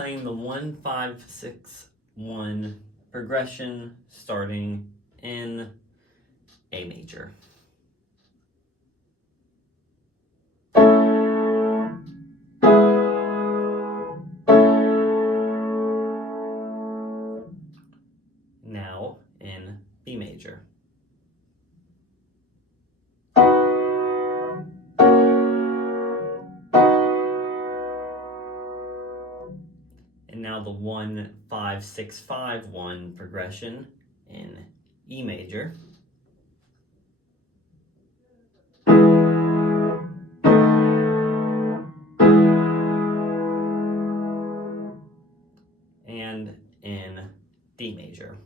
playing the 1-5-6-1 progression starting in A major. Now in B major. And now the 1-5-6-5-1 progression in E major. And in D major.